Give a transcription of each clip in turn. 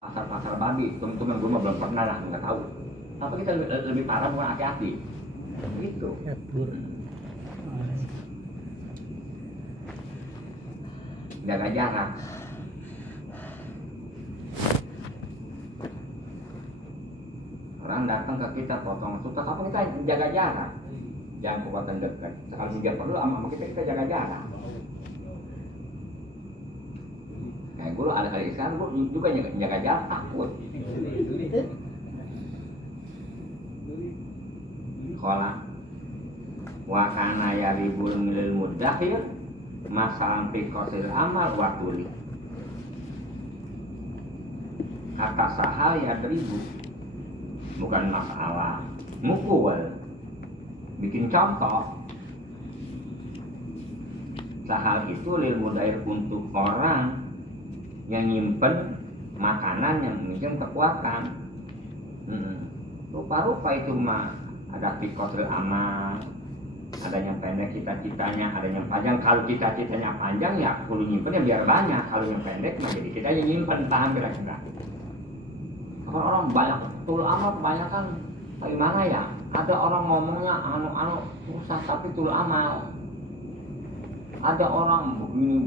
pasar babi, teman-teman gue mah belum pernah lah, nggak tahu. Tapi kita lebih parah bukan hati-hati, gitu. Jaga jarak. Orang datang ke kita potong suka, apa kita jaga jarak, jangan kekuatan dekat. Sekali dia perlu sama kita jaga jarak. Kayak gue ada kali sekarang gue juga jaga jarak, takut. Kola wakana ya ribul milil mudakhir masalah pikosil amal wakuli kata sahal ya ribu bukan masalah mukul bikin contoh. Sahal itu lil mudair untuk orang yang nyimpen makanan yang minjem kekuatan. Rupa-rupa itu mah ada pikosil amal, ada yang pendek cita-citanya, ada yang panjang. Kalau cita-citanya panjang ya perlu nyimpen ya biar banyak. Kalau yang pendek mah jadi kita yang nyimpen, paham kira-kira. Kalau orang banyak tul amal kebanyakan bagaimana ya? Ada orang ngomongnya anu susah tapi tul amal. Ada orang begini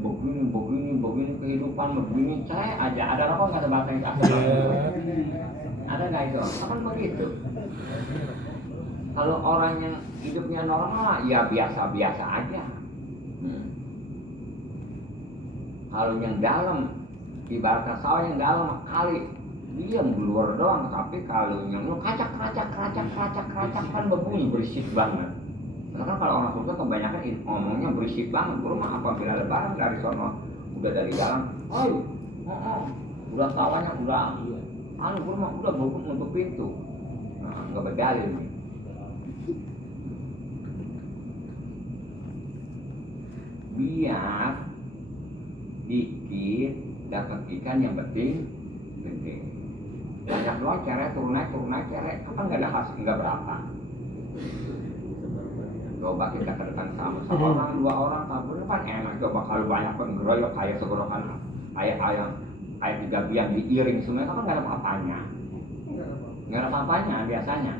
kehidupan begini saya aja. Ada apa nggak ada bahasa Inggris? Ada nggak itu? Kan begitu. Kalau orang yang hidupnya normal, ya biasa-biasa aja. Kalau yang dalam, ibaratnya sawah yang dalam kali, dia keluar doang. Tapi kalau yang kacak kan berbunyi berisik banget. Karena kalau orang surga kebanyakan ngomongnya berisik banget. Guru mah apabila lebaran dari sono udah dari dalam, udah sawahnya udah, guru mah udah nutup pintu, nggak berdalil nih. Biar dikit dapat ikan yang penting. Banyak doang turun naik kapan nggak ada hasil, nggak berapa. Coba kita ke depan sama orang, 2 orang, tapi kan enak. Coba kalau banyak kan geroyok kayak segorokan kayak 3 biang diiring semua, kan nggak ada apa-apanya. Nggak ada apa-apanya biasanya.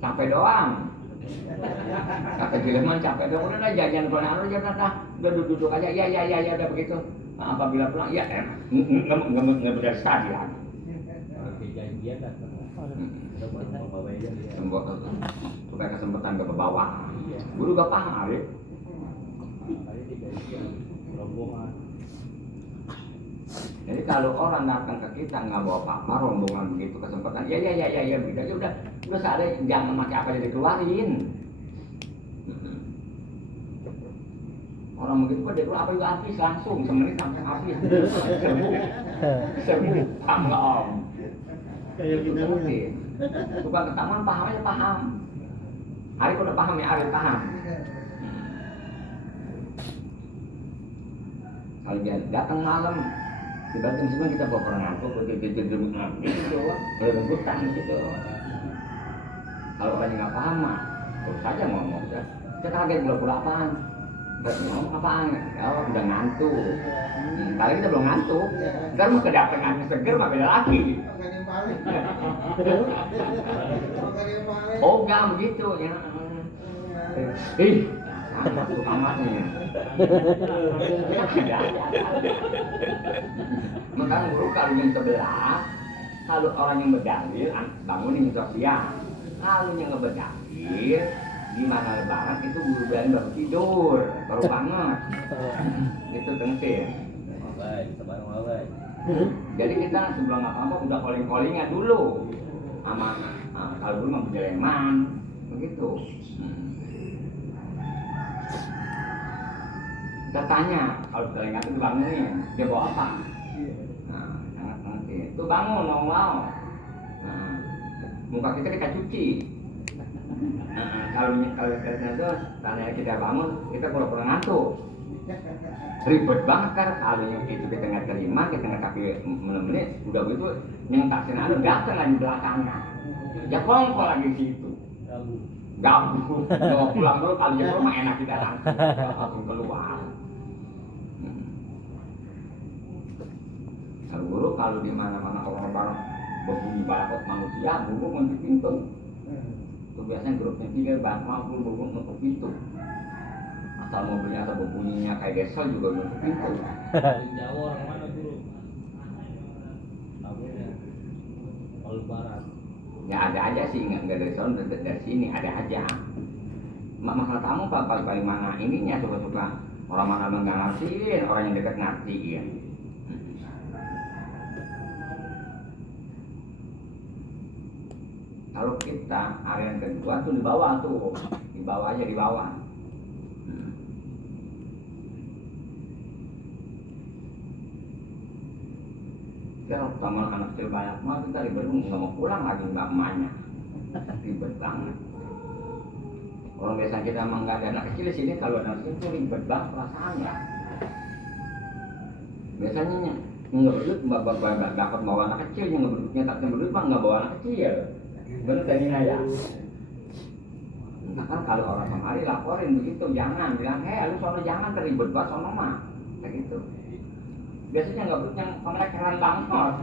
Capek doang. Kata Gileman capek doang, udah jajan konan aja udah duduk aja, ya udah begitu. Nah, apabila pulang, ya enak, nggak beda sekali lagi. Janjian lah, supaya kesempatan ke bawah. Guru gak paham, Arif. Jadi kalau orang datang ke kita nggak bawa apa-apa, rombongan begitu kesempatan, ya begitu aja udah seadanya, jangan pakai apa yang dikeluarin. Orang begitu kok dia keluar apa juga habis langsung semenit sampai habis. Sembuh, paham nggak om? Kayak gitu mungkin. Bukan ketahuan paham aja paham. Arif udah paham ya, Arif paham. Kalau dia datang malam, dibantu semua kita bawa orang ngantuk, gitu, rebutan gitu. Kalau orang yang nggak paham mah, terus saja ngomong, kita kaget pula apaan? Ngomong apaan? Ya udah ngantuk. Paling kita belum ngantuk. Ntar mau kedatangan seger mah beda lagi. Oh enggak begitu ya. Ngantuk amatnya. Makanya guru kalau yang sebelah, kalau orang yang berdalil bangunin sosial. Kalau yang ngeberdalil di mana lebaran itu guru bilang baru tidur, baru banget. Itu tengsin. Jadi kita sebelum apa-apa udah calling-callingan dulu sama kalau dulu mau berjeleman begitu. Kita tanya kalau callingan itu dibangunin, dia bawa apa? Sangat nanti. Itu bangun mau. Muka kita cuci. Kalau itu tanya kita bangun, kita pura-pura ngantuk. Ribet banget kan kalau yang itu kita nggak terima, kita nggak kasih menit, udah begitu yang taksi ada datang lagi belakangnya, ya kongkol lagi di situ, gabung, mau pulang dulu kalau di rumah enak kita langsung keluar. Kalau guru kalau di mana-mana orang-orang berbunyi balakot manusia, guru ngunci pintu. Itu biasanya grupnya 3 mampu guru nutup pintu. Asal mobilnya atau berbunyinya kayak gesel juga nutup pintu. Di Jawa orang mana guru? Tamunya Palu Barat. Ya ada aja sih, nggak dari sana, dari sini ada aja. Masalah tamu pak paling mana ininya suka-suka orang mana nggak ngertiin, orang yang dekat ngertiin. Kalau kita area yang kedua tuh di bawah aja di bawah. Kalau sama anak kecil banyak mah kita ribet nggak mau pulang lagi mbak emaknya, ribet banget. Orang biasa kita emang nggak ada anak kecil di sini, kalau anak kecil itu ribet banget perasaannya. Biasanya yang nggak berdua nggak dapat bawa anak kecil, yang nggak berdua mah nggak bawa anak kecil. Bener tadi ya. Nah kan kalau orang kemari laporin begitu, jangan bilang, lu sono jangan terlibat banget sono mah, kayak gitu. Biasanya nggak berdua yang kemerekeran banget,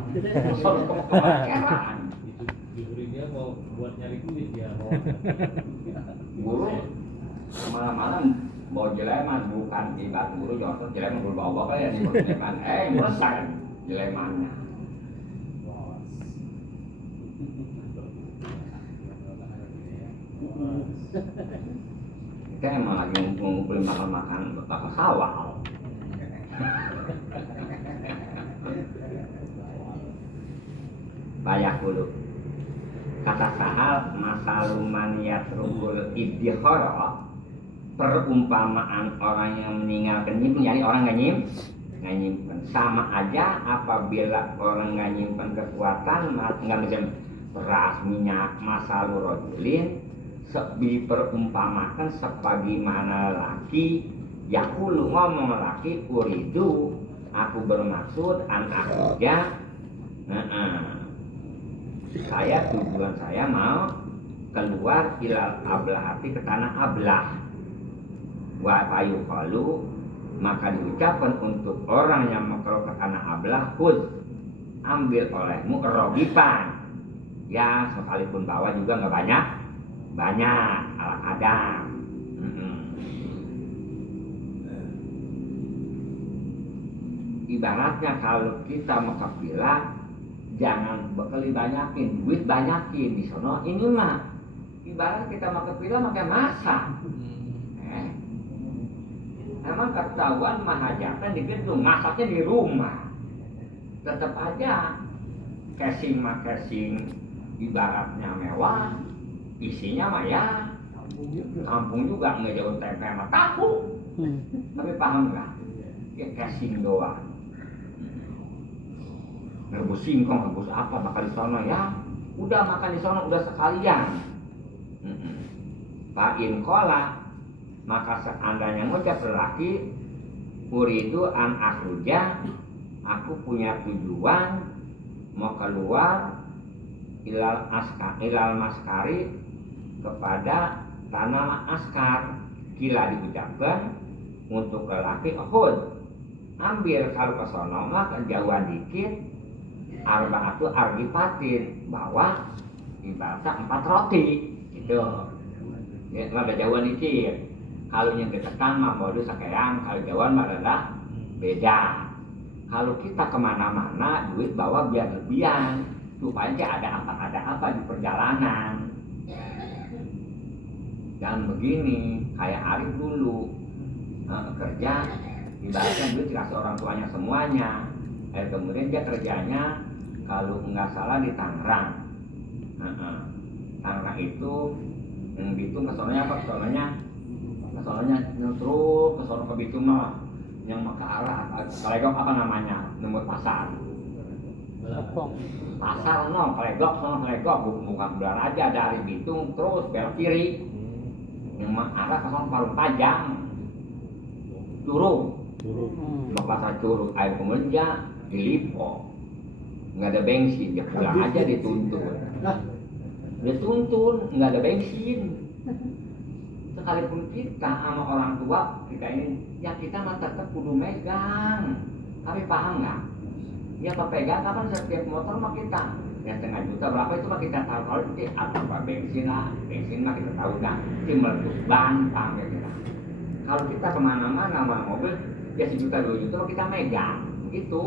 sono kemerekeran. Diberi dia mau buat nyari kulit ya mau. Guru malam-malam bawa jeleman, bukan ibarat guru jodoh jeleman guru bawa ya nih jeleman, meresap jelemannya. Kita emang lagi ngumpulin makan bakal sawah. Banyak dulu. Kata sahal masalumaniyat rukul ibdihara, perumpamaan orang yang meninggalkan nyimpen, jadi orang nggak nyimpen. Sama aja apabila orang nggak nyimpen kekuatan, nggak macam beras, minyak, masalu rojulin, diperumpamakan sebagaimana laki yakulu ngomong laki uridu, aku bermaksud anak aja. Tujuan saya mau keluar ilal ablahati ke tanah ablah. Wa payu kalu, maka diucapkan untuk orang yang mau keluar ke tanah ablah, khud, ambil olehmu rogipan. Ya sekalipun bawa juga nggak banyak ala kadang. Ibaratnya kalau kita mau ke villa, jangan bekali banyakin, duit banyakin di sono. Ini mah ibarat kita mau ke villa makan masak. Emang ketahuan mah hajatan di gedung, masaknya di rumah. Tetap aja casing ibaratnya mewah, isinya mah ya kampung juga nggak jauh tempe sama tahu. Tapi paham nggak? Ya casing doang. Rebus singkong, rebus apa bakal di sana ya? Udah makan di sana udah sekalian. Fa'in kola, maka seandainya ngucap lelaki, uridu an akhruja, aku punya tujuan mau keluar ilal maskari kepada tanah askar. Kila diucapkan untuk lelaki, ambil kalau ke sono mah kejauhan dikit, arba'atu argipatin, bawa ibaratnya 4 roti gitu. Ya, rada jauhan dikit. Kalau yang deketan mah modus sakeang, kalau jauhan mah rada beda. Kalau kita kemana-mana duit bawa biar lebihan, supaya ada apa di perjalanan. Jangan begini, kayak Arif dulu kerja, ibaratnya duit dikasih orang tuanya semuanya. Kemudian dia kerjanya kalau nggak salah di Tangerang. Tangerang itu yang Bitung kesononya apa? Kesononya terus kesono ke Bitung mah yang ke arah Kalegok apa namanya? Nomor pasar. Pasar Kalegok bukan belar aja dari Bitung terus belok kiri. Yang arah ke sono Parung Panjang. Curug. Pasar Curug air kemudian di Lipo. Nggak ada bensin, dia pulang aja dituntun, nggak ada bensin. Sekalipun kita sama orang tua kita ini, ya kita mah tetap kudu megang. Tapi paham nggak? Ya kepegang kapan setiap motor mah kita ya 500.000 berapa itu mah kita tahu kalau itu apa bensin mah kita tahu dah itu meletus ban sampai kita. Kalau kita kemana-mana sama mobil ya 1 juta 2 juta mah kita megang begitu.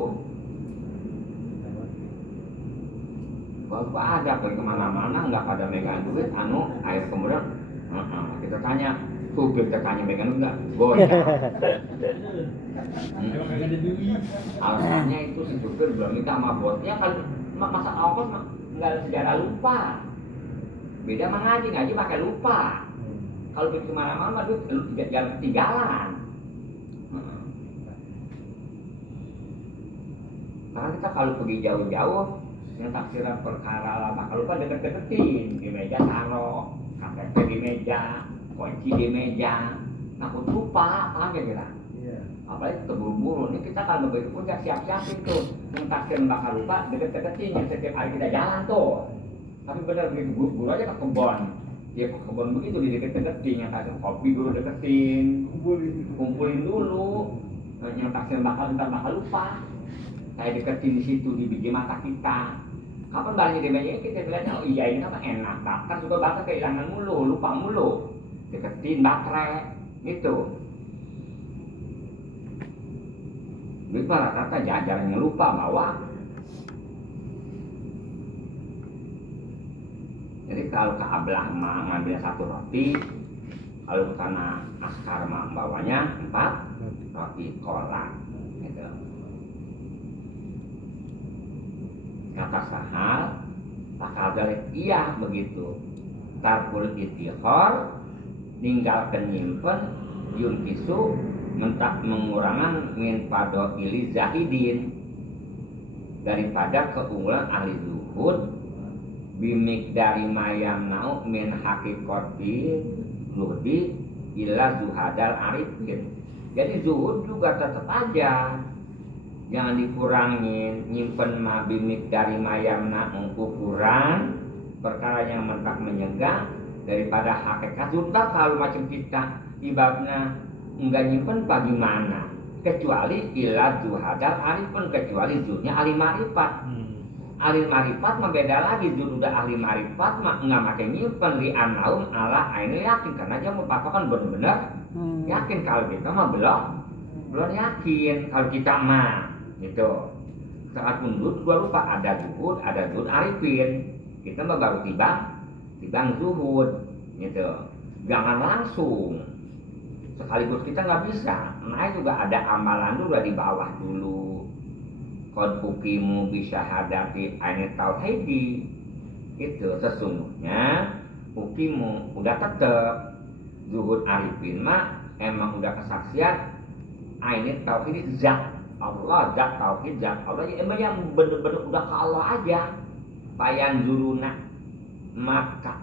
Kalau ada pergi kemana-mana nggak pada megang duit air kemudian kita tanya supir kita tanya megang duit nggak goyang. Emang kagak ada duit. Alasannya itu si supir belum minta sama bosnya kalau masa ongkos nggak ada sejarah lupa. Beda sama ngaji pakai lupa. Kalau pergi kemana-mana duit jalan ketinggalan. Karena kita kalau pergi jauh-jauh yang taksiran perkara lama kalau lupa deket-deketin di meja taruh KTP di meja kunci di meja takut lupa apa kira apalagi terburu-buru ini kita kalau begitu pun siap-siapin tuh yang taksiran bakal lupa deket-deketin yang setiap hari kita jalan tuh tapi benar begitu guru aja ke kebon dia ke kebon begitu di deket-deketin yang taksiran kopi guru deketin kumpulin dulu yang taksiran bakal lupa saya deketin di situ di biji mata kita. Kapan baliknya di meja kita bilangnya oh iya ini apa enak. Kan juga batas kehilangan mulu, lupa mulu. Deketin baterai gitu. Duit rata-rata jajarnya lupa bawa. Jadi kalau ke Ablah mah ngambil 1 roti, kalau ke tanah Askar mah bawanya 4 roti kolak. Gitu. Kata sahal bakal balik iya begitu tarkul itihor ninggalkan nyimpen yun isu mentak mengurangan min pado ili zahidin daripada keunggulan ahli zuhud bimik dari mayam nau min hakikoti ludi illa zuhadal arifin. Jadi zuhud juga tetap aja jangan dikurangin nyimpen mabimik dari mayamna ukuran perkara yang mentak menyegah daripada hakikat sudah kalau macam kita ibabna enggak nyimpen bagaimana kecuali ilah zuhadal arifun kecuali zuhnya ahli marifat ahli marifat membeda lagi zuh udah ahli marifat mah enggak pakai nyimpen li anaum ala ini yakin karena dia mempatokan benar-benar yakin kalau kita mah belum yakin kalau kita mah gitu. Saat mundur gua lupa ada zuhud arifin. Kita mah baru tibang zuhud gitu. Jangan langsung. Sekaligus kita nggak bisa. Nah juga ada amalan dulu di bawah dulu. Qad uqimu bi syahadati ainit tauhidi. Itu sesungguhnya uqimu udah tetep zuhud arifin mah emang udah kesaksian ainit tauhidi zat Allah, zat tauhid, zat Allah emang yang bener-bener udah ke Allah aja. Payan zuruna maka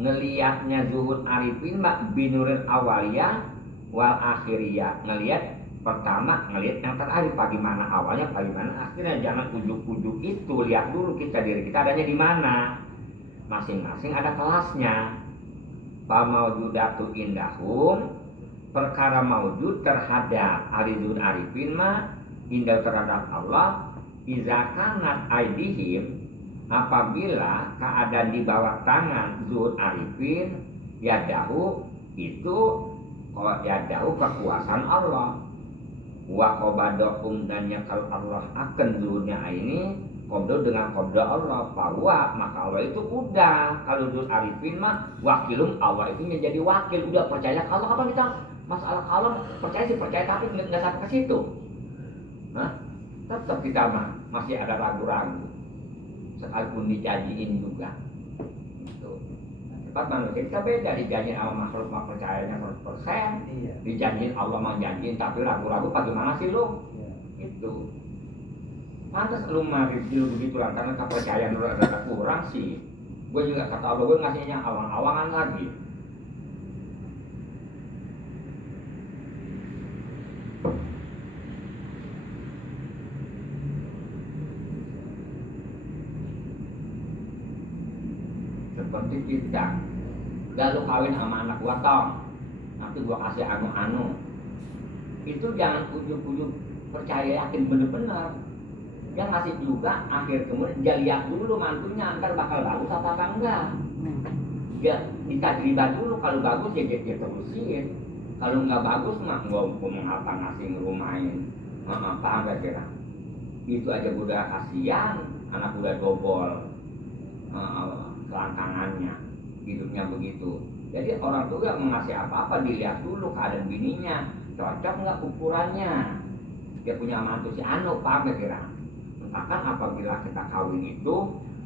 ngelihatnya zuhud arifin mak binurin awaliyah wal akhiriyah. Ngelihat pertama ngelihat yang terakhir bagaimana awalnya bagaimana akhirnya. Jangan ujuk-ujuk itu, lihat dulu diri kita adanya di mana. Masing-masing ada kelasnya. Fa maujudatu indahum perkara maujud terhadap ahli zuhud arifin mah indah terhadap Allah iza kanat aidihim apabila keadaan di bawah tangan zuhud arifin yadahu itu yadahu kekuasaan Allah wa qabadohum dan yang kalau Allah akan zuhudnya ini qobdo dengan qobdo Allah bahwa maka Allah itu udah kalau zuhud arifin mah wakilum Allah itu menjadi wakil udah percaya kalau apa kita masalah kalau percaya sih percaya tapi nggak sampai ke situ. Nah, tetap kita mah masih ada ragu-ragu sekalipun dijanjiin juga gitu. Cepat manusia kita beda dijanjiin sama makhluk mah percayanya 100%. Iya. Dijanjiin Allah mah janjiin tapi ragu-ragu bagaimana sih lu? Iya. Itu pantas lu mah review begitu lantaran kepercayaan lu ada kurang sih. Gue juga kata Allah gue ngasihnya awang-awangan lagi. Seperti kita lalu kawin sama anak gua tong nanti gua kasih anu-anu itu jangan ujuk-ujuk percaya yakin bener-bener Dia ngasih juga, akhir kemudian dia lihat dulu mantunya ntar bakal bagus apa enggak. Dia ditajribah dulu, kalau bagus ya dia terusin. Kalau nggak bagus mah gua mengapa ngasih ngerumahin. Paham gak kira? Itu aja udah kasihan, anak udah dobol kelangkangannya, hidupnya begitu. Jadi orang tua mengasih apa-apa dilihat dulu keadaan bininya, cocok nggak ukurannya. Dia punya mantu si Anu, paham gak kira? Entahkan apabila kita kawin itu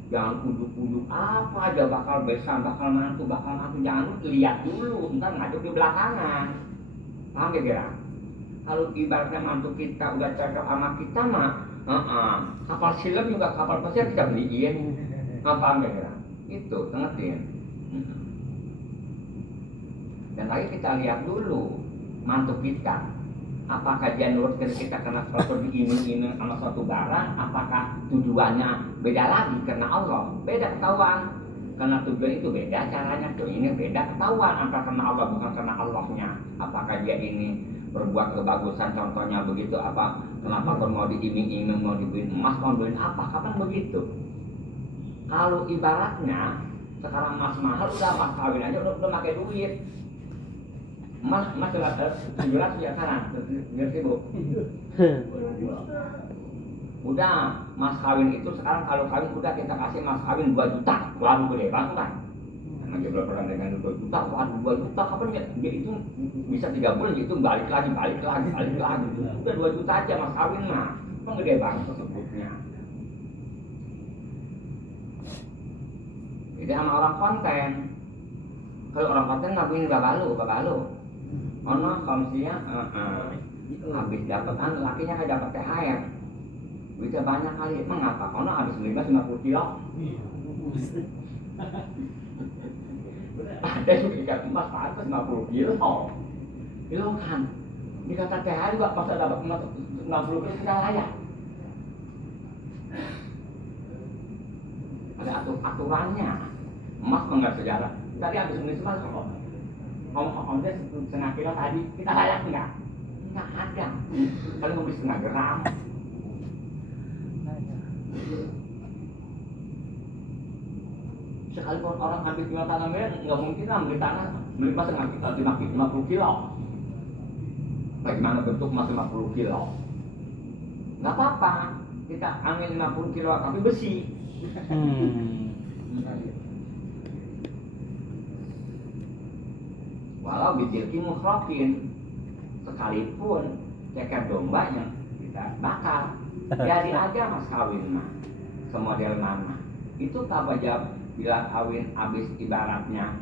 jangan unduk-unduk apa aja bakal besan, bakal mantu, jangan lihat dulu, ntar ngaduk di belakangan. Paham gak kira? Kalau ibaratnya mantu kita udah cocok sama kita mah, kapal silam juga kapal pesiar kita beliin. Paham gak kira? Itu, ngertiin. Dan lagi kita lihat dulu mantu kita, apakah dia nurut kita karena kalau diiming-iming sama suatu barang, apakah tujuannya beda lagi karena Allah, beda ketahuan. Karena tujuan itu beda, caranya tuh ini beda ketahuan, antara karena Allah bukan karena Allahnya. Apakah dia ini berbuat kebagusan, contohnya begitu apa? Kenapa kau mau diiming-iming, mau dibeliin emas, mau beliin apa? Kapan begitu? Kalau ibaratnya sekarang emas mahal, udah emas kawin aja udah pakai duit. Emas jelas ya sekarang, ngerti bu? Udah mas kawin itu sekarang kalau kawin udah kita kasih mas kawin 2 juta, waduh gede banget kan? Karena dia belum pernah dengan 2 juta, waduh 2 juta kapan dia itu bisa 3 bulan itu balik lagi, udah 2 juta aja mas kawin mah, emang gede banget tersebutnya. Jadi sama orang konten, kalau orang konten ngakuin babalu. Ono komsia, habis dapetan lakinya kayak dapat THR, bisa banyak kali. Mengapa? Ono habis beli 50 kilo. Ada yang ikat emas pantas 50 kilo. Itu kan, dikata THR juga pas dapat 60 kilo kita layak. Ada aturannya. Emas enggak sejarah. Tadi habis beli emas kok. Ngomong dia setengah kilo tadi, kita layak enggak? Enggak ada. Kalau mau beli setengah gram. Sekalipun orang ambil kilo tanah merah, nggak mungkin lah beli tanah, beli emas 50 kilo. Bagaimana bentuk emas 50 kilo? Nggak apa-apa, kita ambil 50 kilo tapi besi. Walau bitilki mukhrafin, sekalipun ceker domba yang kita bakar, jadi aja mas kawin mah, semodel mana. Itu apa jawab bila kawin habis ibaratnya,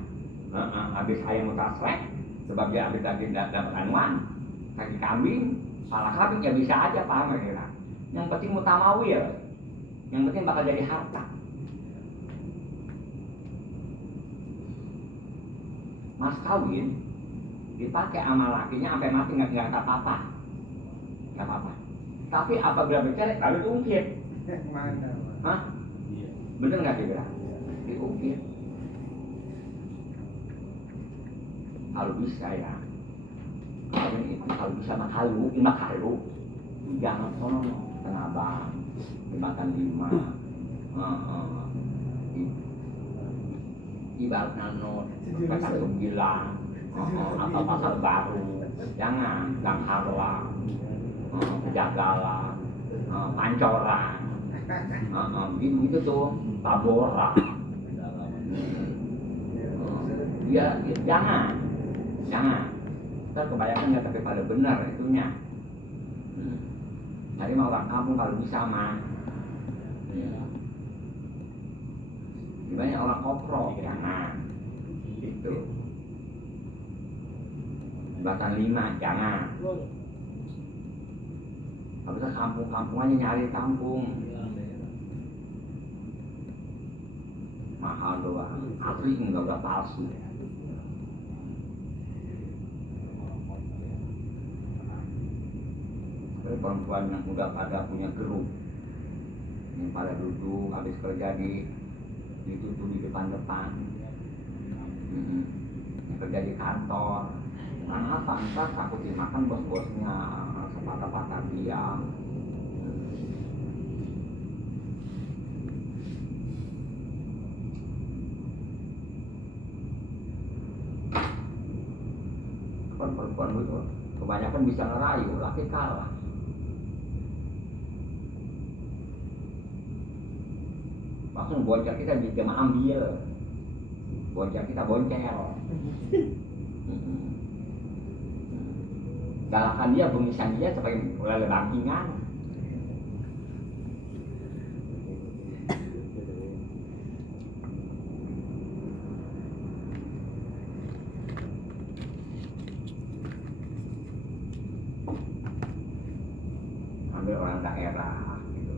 habis ayam mutasrek, sebab dia habis lagi dapat anuan, kaki kambing, salah kambing ya bisa aja paham ya. Yang penting mutamawil, yang penting bakal jadi harta. Mas kawin dipakai sama lakinya sampai mati nggak apa-apa, Tapi apabila bercerai lalu diungkit. Mana? Hah? Bener nggak kira? Diungkit. Kalau bisa ya, kawin itu kalau bisa makalu, jangan kono tengah bang, dimakan 5. Ibaratnya kata bilang atau pasar baru, jangan gang harla, kejagalan, pancoran, gitu tuh, tabora. Ya jangan. Ntar kebanyakan nggak tapi pada benar itunya. Jadi mau orang kampung kalau bisa mah. Banyak orang koprok, jangan. Gitu. Bahkan 5, jangan. Kalau bisa kampung-kampungannya nyari kampung. Mahal doang. Asli enggak udah palsu. Tapi perempuan yang udah pada punya geruk, yang pada duduk habis kerja ditutup di depan-depan, yang kerja di kantor, karena apa? Ntar takut dimakan bos-bosnya, sepatah-patah dia. perempuan itu kebanyakan bisa ngerayu, laki kalah. Langsung bocah kita bisa ambil, bocah kita boncel. Galakkan dia, pemisahan dia sebagai oleh bangkingan. Ambil orang daerah gitu.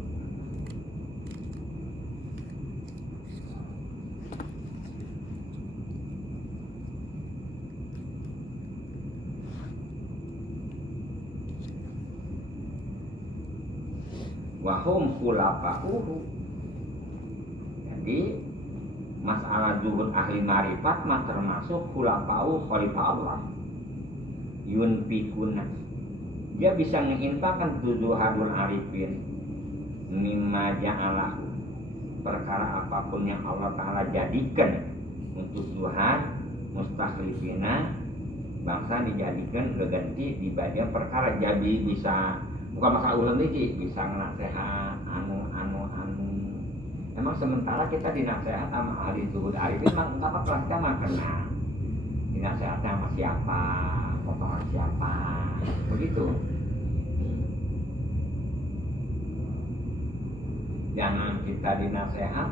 Wahum khulafa'uhu. Jadi masalah zuhud ahli marifat mah termasuk khulafa'u khalifah Allah. Yunfikuna, dia bisa menginfakkan zuhadul arifin mimma ja'alahu, perkara apapun yang Allah Ta'ala jadikan untuk zuhad mustakhlifina, bangsa dijadikan berganti di bagian perkara. Jadi bisa bukan masalah ulang ini, bisa nasihat anu. Emang sementara kita dinasehat sama ahli zuhud arifin mah enggak apa kelas kita mah kenal dinasehatnya sama siapa, potongan siapa, begitu. Jangan kita dinasehat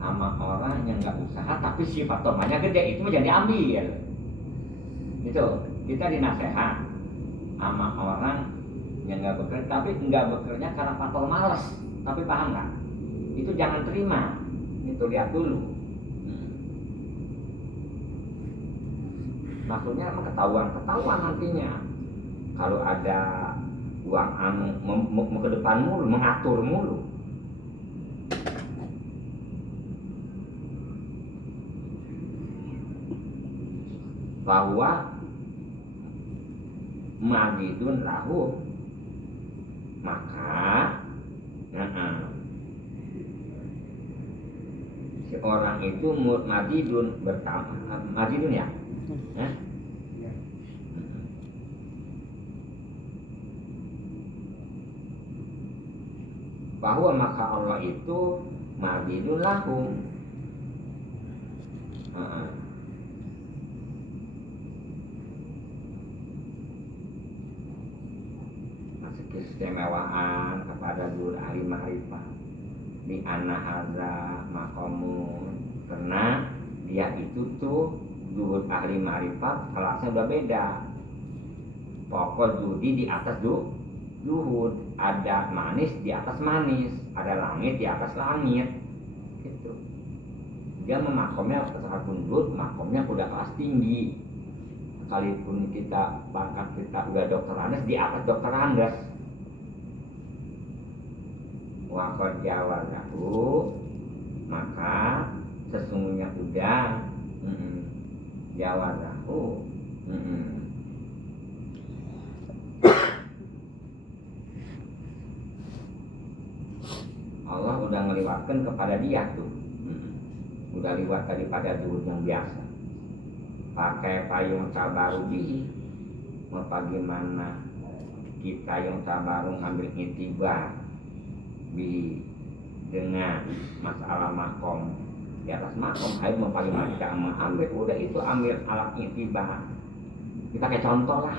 sama orang yang nggak usaha tapi sifat tomanya gede, itu menjadi ambil. Itu kita dinasehat sama orang yang nggak bekerja, tapi nggak bekerja karena patol malas, tapi paham nggak? Itu jangan terima, itu lihat dulu. Maksudnya emang ketahuan nantinya. Kalau ada uang anu ke depan mulu, mengatur mulu. Bahwa magidun lahu, maka si orang itu magidun bertambah, magidun ya. Bahwa maka Allah itu magidun lahum. Masih keistimewaan kepada zuhud ahli ma'rifah di anna hadza maqamun, karena dia itu tuh zuhud ahli ma'rifat kelasnya udah beda. Pokok zudi di atas zuhud, ada manis di atas manis, ada langit di atas langit gitu. Dia memakomnya sekalipun zuhud, makomnya udah kelas tinggi. Sekalipun kita pangkat kita udah dokter Andes, di atas dokter Andes. Wa qad jawazahu, maka sesungguhnya udah jawazahu. Allah udah ngeliwatkan kepada dia tuh. Udah liwat daripada zuhud yang biasa. Pakai payung sabaru bihi, mau bagaimana kita yang sabaru ngambil itibar bihi dengan masalah makom di atas makom. Ayo mau bagaimana kita mengambil, udah itu ambil alat itibar. Kita kayak contoh lah.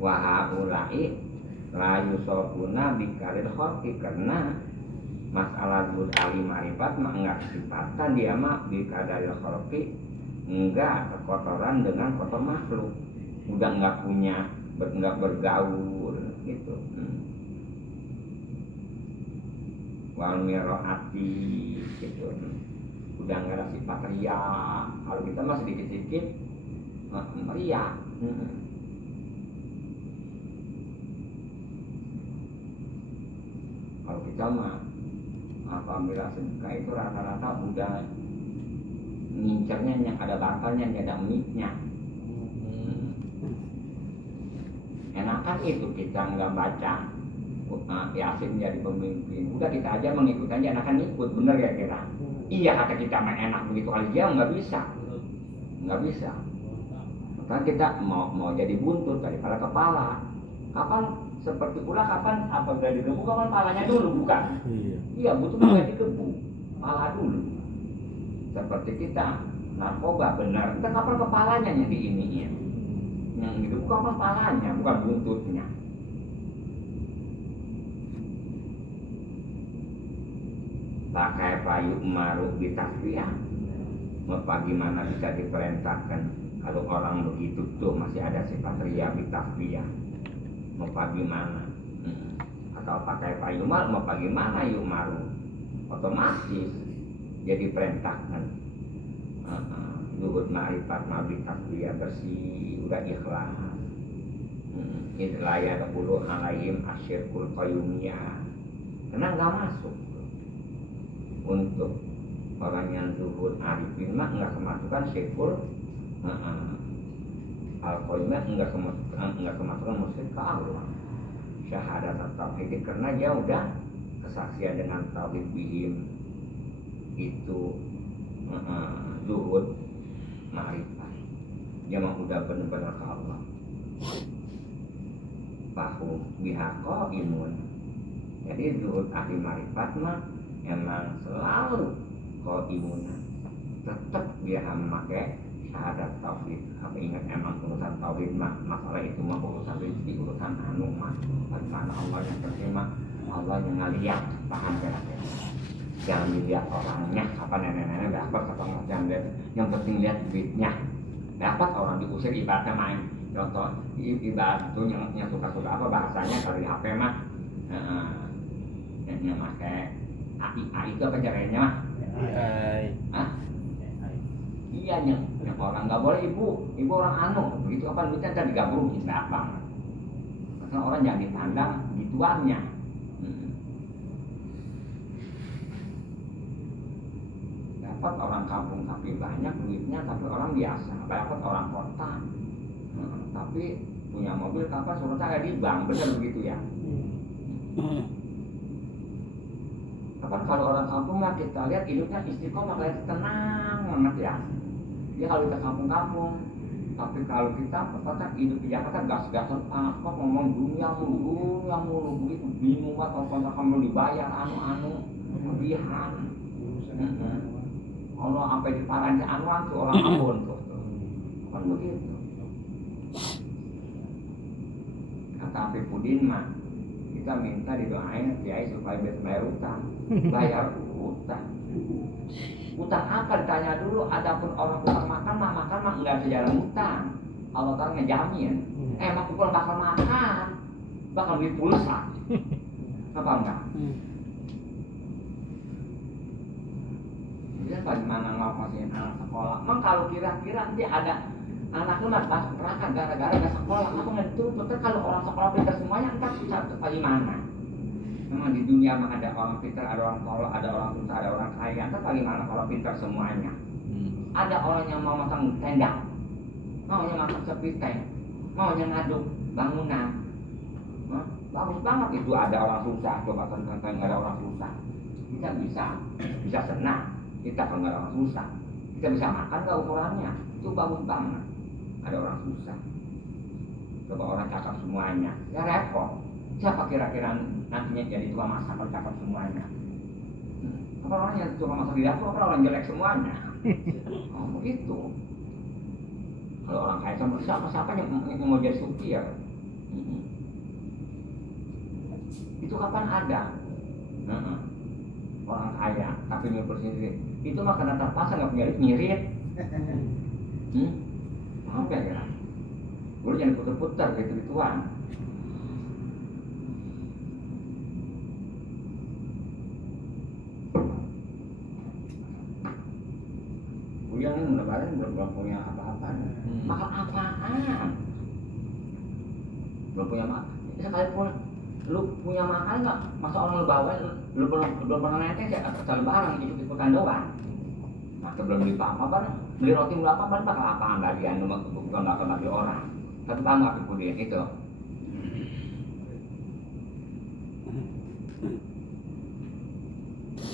Wahaulai la yusofuna bikarir khoti, karena masalah zuhud ahli ma'rifat mah enggak sifatan dia mah bikarir khoti, enggak kekotoran dengan kotor makhluk, udah enggak punya enggak bergaul gitu. Wal miroati gitu, udah enggak ada sifat ria. Kalau kita mah sedikit-sedikit ria. Kalau kita mah apabila sedekah itu rata-rata udah ngincernya yang ada bakalnya, yang ada mic-nya. Enakan itu kita nggak baca Yasin jadi pemimpin, udah kita aja mengikut aja, anak kan ikut, bener ya kira. Iya kata kita main enak begitu kali dia nggak bisa. Maka kita mau jadi buntut daripada kepala. Kapan seperti pula kapan apabila digebu kapan palanya dulu bukan? Iya butuh nggak digebu, pala dulu. Seperti kita narkoba benar, kita kapan kepalanya yang diiniin? Yang digebu kapan palanya, bukan buntutnya. Pakai payu maruk di tasbihah. Bagaimana bisa diperintahkan kalau orang begitu tuh masih ada sifat ria di tasbihah. Mau bagaimana? Atau pakai payu maruk mau bagaimana yuk maruk? Otomatis jadi perintahkan. Luhut ma'rifat nabi tasbihah bersih udah ikhlas. Idlaya kebulu alaihim asyirkul qayyumiyah. Karena nggak masuk. Untuk orang yang zuhud arifin mah enggak kemasukan syirkul al-qayyumah enggak kemasukan musyrik ke Allah. Syahadat tauhid karena dia udah kesaksian dengan tauhid bihim itu zuhud ma'rifat. Dia mah udah benar-benar ke Allah. Bahum bihaqo imun. Jadi zuhud ahli ma'rifat mah emang selalu kau imunan tetap dia memakai syahadat tauhid. Apa ingat emang urusan tauhid mah masalah itu mah urusan rezeki urusan anu mah bagaimana Allah yang terima Allah yang ngeliat paham ya jangan dilihat orangnya apa nenek-nenek dapat atau macam yang penting lihat duitnya dapat orang diusir ibaratnya main contoh ibarat itu yang suka-suka apa bahasanya kalau di HP mah yang pakai AI itu apa caranya mah? AI. Hah? Iya yang orang nggak boleh ibu orang anu begitu apa duitnya kan digabungin apa? Karena orang jangan dipandang gituannya. Dapat orang kampung tapi banyak duitnya tapi orang biasa. Dapat orang kota tapi punya mobil kapan suruh saya di bank benar begitu ya? Kapan kalau orang kampung mah kita lihat hidupnya istiqomah kayak tenang banget ya. Dia kalau kita kampung-kampung, tapi kalau kita kata hidup di Jakarta gas-gasan apa ngomong dunia mulu begitu bingung banget kalau kontrakan mau dibayar anu kelebihan. Allah sampai di parahnya anuan tuh orang kampung tuh. Kan begitu. Kata Api Pudin mah kita minta didoain kiai supaya bisa bayar utang. Utang apa ditanya dulu. Adapun orang utang makan mah enggak sejarah utang. Allah kan ngejamin. Emang pukul bakal makan, bakal beli pulsa. Apa enggak? Jadi bagaimana ngomongin anak sekolah? Emang kalau kira-kira nanti ada anak lu pas neraka gara-gara gak sekolah, apa nggak dituntut? Kalau orang sekolah pintar semuanya, entar susah bagaimana? Memang di dunia mah ada orang pintar, ada orang tolol, ada orang susah, ada orang kaya. Entar bagaimana kalau pintar semuanya? Ada orang yang mau masang tenda, maunya masang sepiteng, maunya ngaduk bangunan. Bagus banget itu ada orang susah, coba tentang nggak ada orang susah. Kita bisa senang. Kita kalau nggak ada orang susah, kita bisa makan nggak ukurannya? Itu bagus banget. Ada orang susah, coba orang cakap semuanya, ya repot. Siapa kira-kira nantinya jadi tukang masak kalau cakap semuanya? Apa orang yang tukang masak di dapur, apa orang jelek semuanya? Oh begitu. Kalau orang kaya sama siapa yang mau jadi suki ya? Itu kapan ada? Orang kaya tapi nyukur sendiri. Itu mah karena terpaksa nggak punya nyirit. Paham gak ya? Gue jangan putar-putar gitu-gituan. Yang ini lebaran belum punya apa-apa. Makan apaan? Belum punya makan. Sekalipun lu punya makan nggak? Masa orang lebaran lu belum pernah nenteng ya? Asal lebaran ikut-ikutan doang. Masa belum beli apa-apa beli roti mulu apa-apa bakal apaan bagian bukan bakal bagi orang. Tapi kamu apa kemudian itu?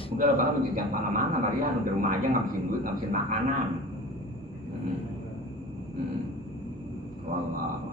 Udah kalau begitu yang mana-mana Marian, di rumah aja ngabisin duit, ngabisin makanan. Wallah.